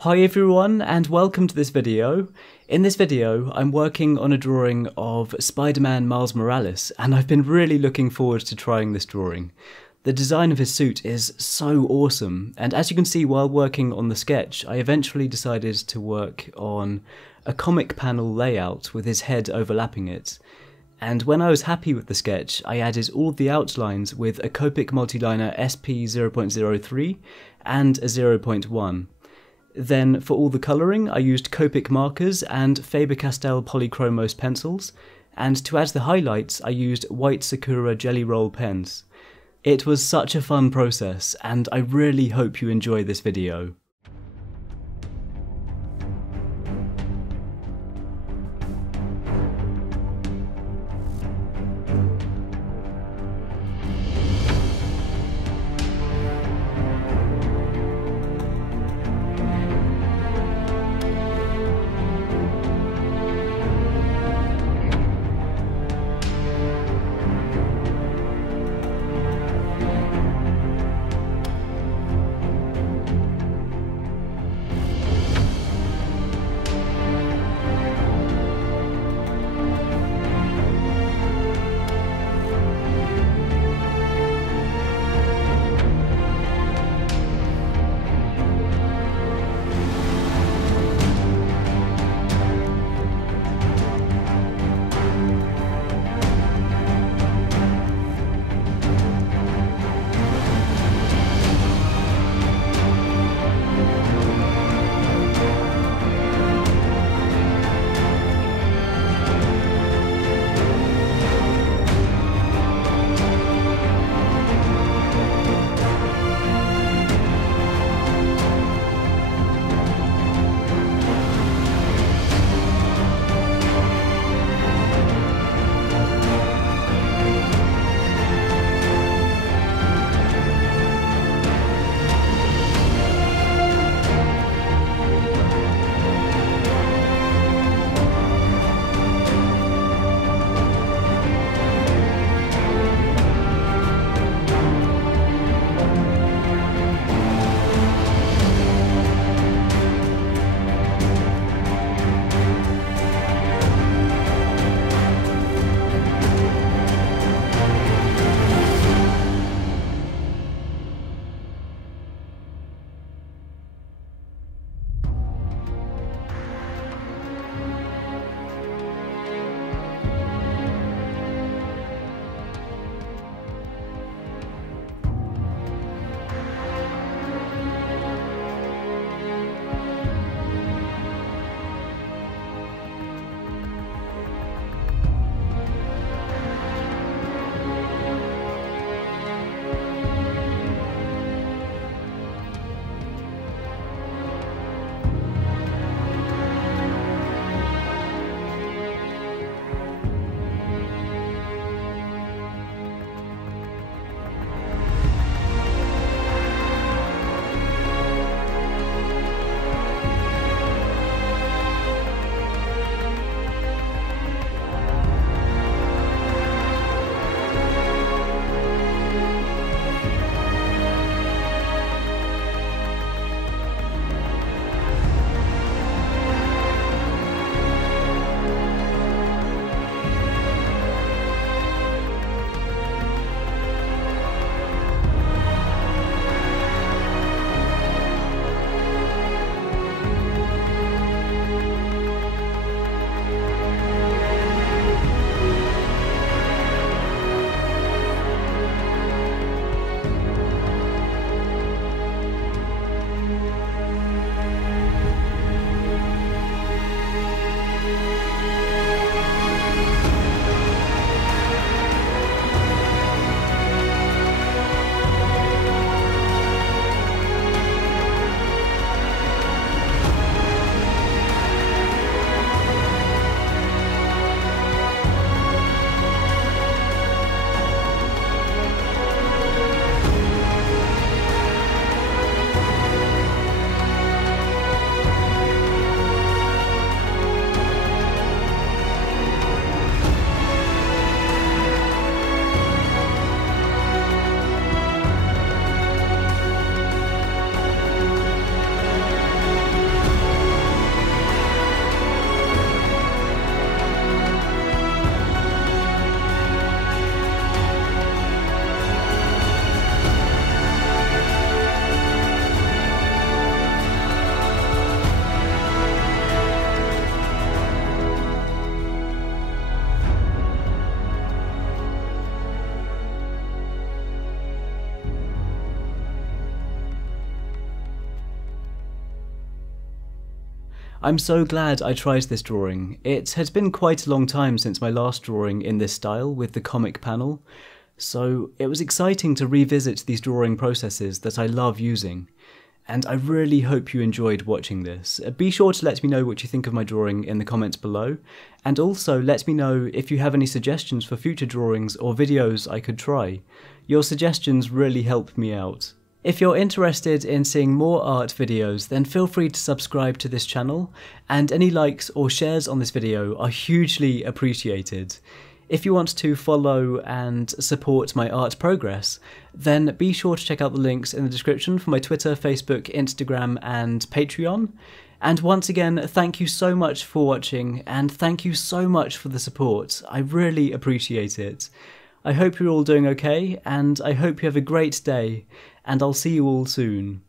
Hi everyone and welcome to this video. In this video I'm working on a drawing of Spider-Man Miles Morales and I've been really looking forward to trying this drawing. The design of his suit is so awesome, and as you can see while working on the sketch I eventually decided to work on a comic panel layout with his head overlapping it. And when I was happy with the sketch, I added all the outlines with a Copic Multiliner SP 0.03 and a 0.1. Then for all the colouring I used Copic markers and Faber-Castell Polychromos pencils, and to add the highlights I used white Sakura GellyRoll pens. It was such a fun process and I really hope you enjoy this video. I'm so glad I tried this drawing. It has been quite a long time since my last drawing in this style with the comic panel, so it was exciting to revisit these drawing processes that I love using. And I really hope you enjoyed watching this. Be sure to let me know what you think of my drawing in the comments below, and also let me know if you have any suggestions for future drawings or videos I could try. Your suggestions really help me out. If you're interested in seeing more art videos, then feel free to subscribe to this channel, and any likes or shares on this video are hugely appreciated. If you want to follow and support my art progress, then be sure to check out the links in the description for my Twitter, Facebook, Instagram and Patreon. And once again, thank you so much for watching, and thank you so much for the support. I really appreciate it. I hope you're all doing okay, and I hope you have a great day, and I'll see you all soon.